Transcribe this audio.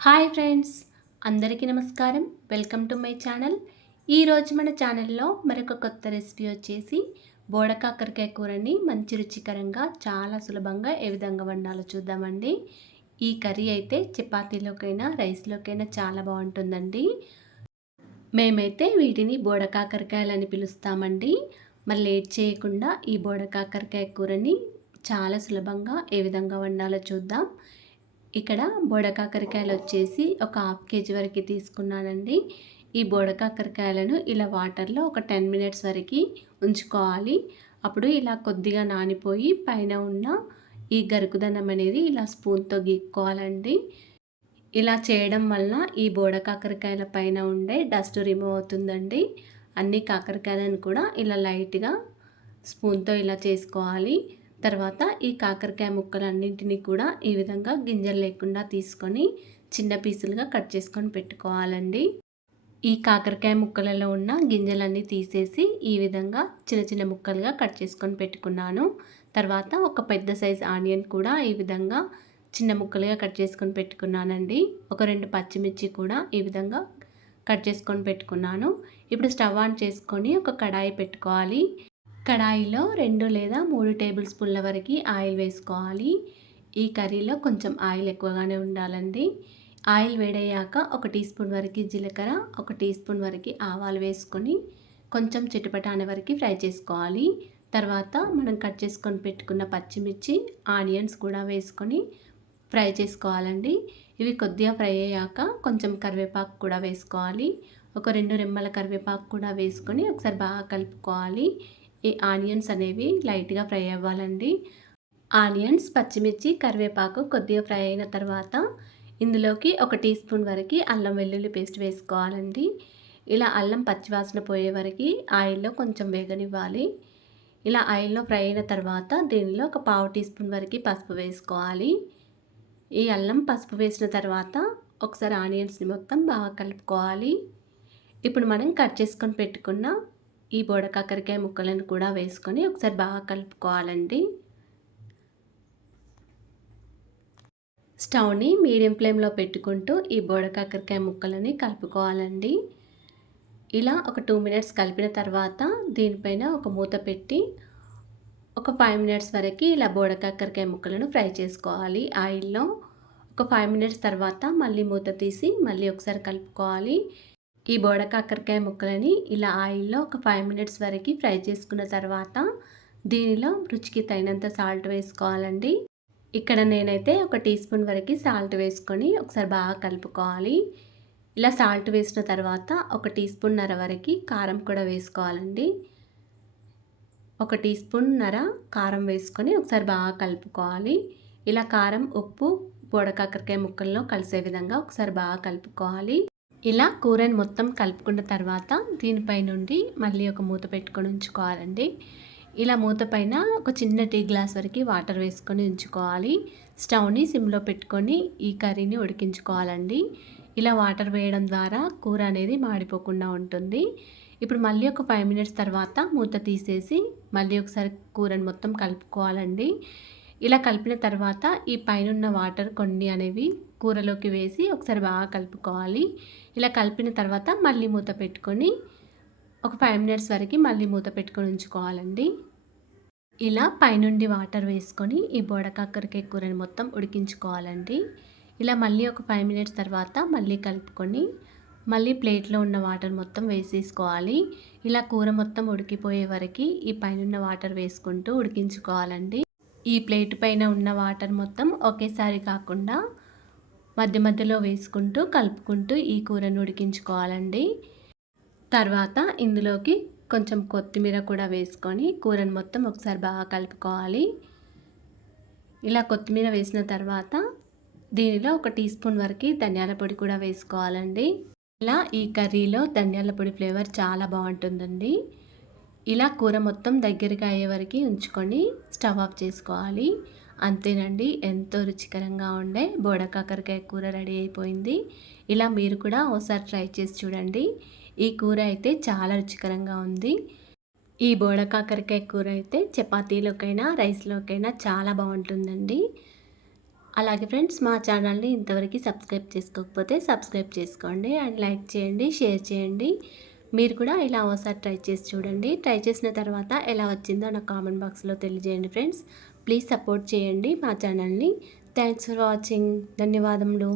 Hi friends అందరికీ నమస్కారం. Welcome to my channel. ఈరోజు మన ఛానల్లో మరొక కొత్త రెసిపీ వచ్చేసి బోడకాకరకాయ కూరని మంచి రుచికరంగా చాలా సులభంగా ఏ విధంగా వండాలో చూద్దామండి. ఈ కర్రీ అయితే చపాతీలోకైనా రైస్లోకైనా చాలా బాగుంటుందండి. మేమైతే వీటిని బోడకాకరకాయలని పిలుస్తామండి. మరి లేట్ చేయకుండా ఈ బోడకాకరకాయ కూరని చాలా సులభంగా ఏ విధంగా వండాలో చూద్దాం. ఇక్కడ బోడకాకరకాయలు వచ్చేసి ఒక హాఫ్ కేజీ వరకు తీసుకున్నానండి. ఈ బోడకాకరకాయలను ఇలా వాటర్లో ఒక టెన్ మినిట్స్ వరకు ఉంచుకోవాలి. అప్పుడు ఇలా కొద్దిగా నానిపోయి పైన ఉన్న ఈ గరుకుదనం అనేది ఇలా స్పూన్తో గీక్కోవాలండి. ఇలా చేయడం వల్ల ఈ బోడ కాకరకాయల పైన ఉండే డస్ట్ రిమూవ్ అవుతుందండి. అన్ని కాకరకాయలను కూడా ఇలా లైట్గా స్పూన్తో ఇలా చేసుకోవాలి. తర్వాత ఈ కాకరకాయ ముక్కలన్నింటినీ కూడా ఈ విధంగా గింజలు లేకుండా తీసుకొని చిన్న పీసులుగా కట్ చేసుకొని పెట్టుకోవాలండి. ఈ కాకరకాయ ముక్కలలో ఉన్న గింజలన్నీ తీసేసి ఈ విధంగా చిన్న చిన్న ముక్కలుగా కట్ చేసుకొని పెట్టుకున్నాను. తర్వాత ఒక పెద్ద సైజ్ ఆనియన్ కూడా ఈ విధంగా చిన్న ముక్కలుగా కట్ చేసుకొని పెట్టుకున్నానండి. ఒక రెండు పచ్చిమిర్చి కూడా ఈ విధంగా కట్ చేసుకొని పెట్టుకున్నాను. ఇప్పుడు స్టవ్ ఆన్ చేసుకొని ఒక కడాయి పెట్టుకోవాలి. కడాయిలో రెండు లేదా మూడు టేబుల్ స్పూన్ల వరకు ఆయిల్ వేసుకోవాలి. ఈ కర్రీలో కొంచెం ఆయిల్ ఎక్కువగానే ఉండాలండి. ఆయిల్ వేడయ్యాక ఒక టీ స్పూన్ వరకు జీలకర్ర ఒక టీ స్పూన్ వరకు ఆవాలు వేసుకొని కొంచెం చిటపట అనే వరకు ఫ్రై చేసుకోవాలి. తర్వాత మనం కట్ చేసుకొని పెట్టుకున్న పచ్చిమిర్చి ఆనియన్స్ కూడా వేసుకొని ఫ్రై చేసుకోవాలండి. ఇవి కొద్దిగా ఫ్రై అయ్యాక కొంచెం కరివేపాకు కూడా వేసుకోవాలి. ఒక రెండు రెమ్మల కరివేపాకు కూడా వేసుకొని ఒకసారి బాగా కలుపుకోవాలి. ఈ ఆనియన్స్ అనేవి లైట్గా ఫ్రై అవ్వాలండి. ఆనియన్స్ పచ్చిమిర్చి కరివేపాకు కొద్దిగా ఫ్రై అయిన తర్వాత ఇందులోకి ఒక టీ స్పూన్ వరకు అల్లం వెల్లుల్లి పేస్ట్ వేసుకోవాలండి. ఇలా అల్లం పచ్చివాసన పోయే వరకు ఆయిల్లో కొంచెం వేగనివ్వాలి. ఇలా ఆయిల్లో ఫ్రై అయిన తర్వాత దీనిలో ఒక పావు టీ స్పూన్ వరకు పసుపు వేసుకోవాలి. ఈ అల్లం పసుపు వేసిన తర్వాత ఒకసారి ఆనియన్స్ని మొత్తం బాగా కలుపుకోవాలి. ఇప్పుడు మనం కట్ చేసుకొని పెట్టుకున్న ఈ బోడ కాకరకాయ ముక్కలను కూడా వేసుకొని ఒకసారి బాగా కలుపుకోవాలండి. స్టవ్ని మీడియం ఫ్లేమ్లో పెట్టుకుంటూ ఈ బోడ కాకరకాయ ముక్కలని కలుపుకోవాలండి. ఇలా ఒక టూ మినిట్స్ కలిపిన తర్వాత దీనిపైన ఒక మూత పెట్టి ఒక ఫైవ్ మినిట్స్ వరకు ఇలా బోడ కాకరకాయ ముక్కలను ఫ్రై చేసుకోవాలి. ఆయిల్లో ఒక ఫైవ్ మినిట్స్ తర్వాత మళ్ళీ మూత తీసి మళ్ళీ ఒకసారి కలుపుకోవాలి. ఈ బోడ కాకరకాయ ముక్కలని ఇలా ఆయిల్లో ఒక ఫైవ్ మినిట్స్ వరకు ఫ్రై చేసుకున్న తర్వాత దీనిలో రుచికి తగినంత సాల్ట్ వేసుకోవాలండి. ఇక్కడ నేనైతే ఒక టీ స్పూన్ వరకు సాల్ట్ వేసుకొని ఒకసారి బాగా కలుపుకోవాలి. ఇలా సాల్ట్ వేసిన తర్వాత ఒక టీ స్పూన్ నర వరకు కారం కూడా వేసుకోవాలండి. ఒక టీ స్పూన్ నర కారం వేసుకొని ఒకసారి బాగా కలుపుకోవాలి. ఇలా కారం ఉప్పు బోడకాకరకాయ ముక్కల్లో కలిసే విధంగా ఒకసారి బాగా కలుపుకోవాలి. ఇలా కూరని మొత్తం కలుపుకున్న తర్వాత దీనిపై నుండి మళ్ళీ ఒక మూత పెట్టుకొని ఉంచుకోవాలండి. ఇలా మూత పైన ఒక చిన్న టీ గ్లాస్ వరకు వాటర్ వేసుకొని ఉంచుకోవాలి. స్టవ్ని సిమ్లో పెట్టుకొని ఈ కర్రీని ఉడికించుకోవాలండి. ఇలా వాటర్ వేయడం ద్వారా కూర అనేది మాడిపోకుండా ఉంటుంది. ఇప్పుడు మళ్ళీ ఒక ఫైవ్ మినిట్స్ తర్వాత మూత తీసేసి మళ్ళీ ఒకసారి కూరని మొత్తం కలుపుకోవాలండి. ఇలా కలిపిన తర్వాత ఈ పైన వాటర్ కొన్ని అనేవి కూరలోకి వేసి ఒకసారి బాగా కలుపుకోవాలి. ఇలా కలిపిన తర్వాత మళ్ళీ మూత పెట్టుకొని ఒక ఫైవ్ మినిట్స్ వరకు మళ్ళీ మూత పెట్టుకొని ఉంచుకోవాలండి. ఇలా పైనుండి వాటర్ వేసుకొని ఈ బోడకాకరకాయ కూరని మొత్తం ఉడికించుకోవాలండి. ఇలా మళ్ళీ ఒక ఫైవ్ మినిట్స్ తర్వాత మళ్ళీ కలుపుకొని మళ్ళీ ప్లేట్లో ఉన్న వాటర్ మొత్తం వేసేసుకోవాలి. ఇలా కూర మొత్తం ఉడికిపోయే వరకు ఈ పైన వాటర్ వేసుకుంటూ ఉడికించుకోవాలండి. ఈ ప్లేట్ పైన ఉన్న వాటర్ మొత్తం ఒకేసారి కాకుండా మధ్య మధ్యలో వేసుకుంటూ కలుపుకుంటూ ఈ కూరను ఉడికించుకోవాలండి. తర్వాత ఇందులోకి కొంచెం కొత్తిమీర కూడా వేసుకొని కూరను మొత్తం ఒకసారి బాగా కలుపుకోవాలి. ఇలా కొత్తిమీర వేసిన తర్వాత దీనిలో ఒక టీ స్పూన్ వరకు ధనియాల పొడి కూడా వేసుకోవాలండి. ఇలా ఈ కర్రీలో ధనియాల పొడి ఫ్లేవర్ చాలా బాగుంటుందండి. ఇలా కూర మొత్తం దగ్గరికి అయ్యే వరకు ఉంచుకొని స్టవ్ ఆఫ్ చేసుకోవాలి. అంతేనండి. ఎంతో రుచికరంగా ఉండే బోడకాకరకాయ కూర రెడీ అయిపోయింది. ఇలా మీరు కూడా ఒకసారి ట్రై చేసి చూడండి. ఈ కూర అయితే చాలా రుచికరంగా ఉంది. ఈ బోడకాకరకాయ కూర అయితే చపాతీలోకైనా రైస్లోకైనా చాలా బాగుంటుందండి. అలాగే ఫ్రెండ్స్ మా ఛానల్ని ఇంతవరకు సబ్స్క్రైబ్ చేసుకోకపోతే సబ్స్క్రైబ్ చేసుకోండి అండ్ లైక్ చేయండి షేర్ చేయండి. మీరు కూడా ఇలా ఒకసారి ట్రై చేసి చూడండి. ట్రై చేసిన తర్వాత ఎలా వచ్చిందో నాకు కామెంట్ బాక్స్లో తెలియజేయండి ఫ్రెండ్స్. ప్లీజ్ సపోర్ట్ చేయండి మా ఛానల్ని. Thanks for watching. ధన్యవాదములు.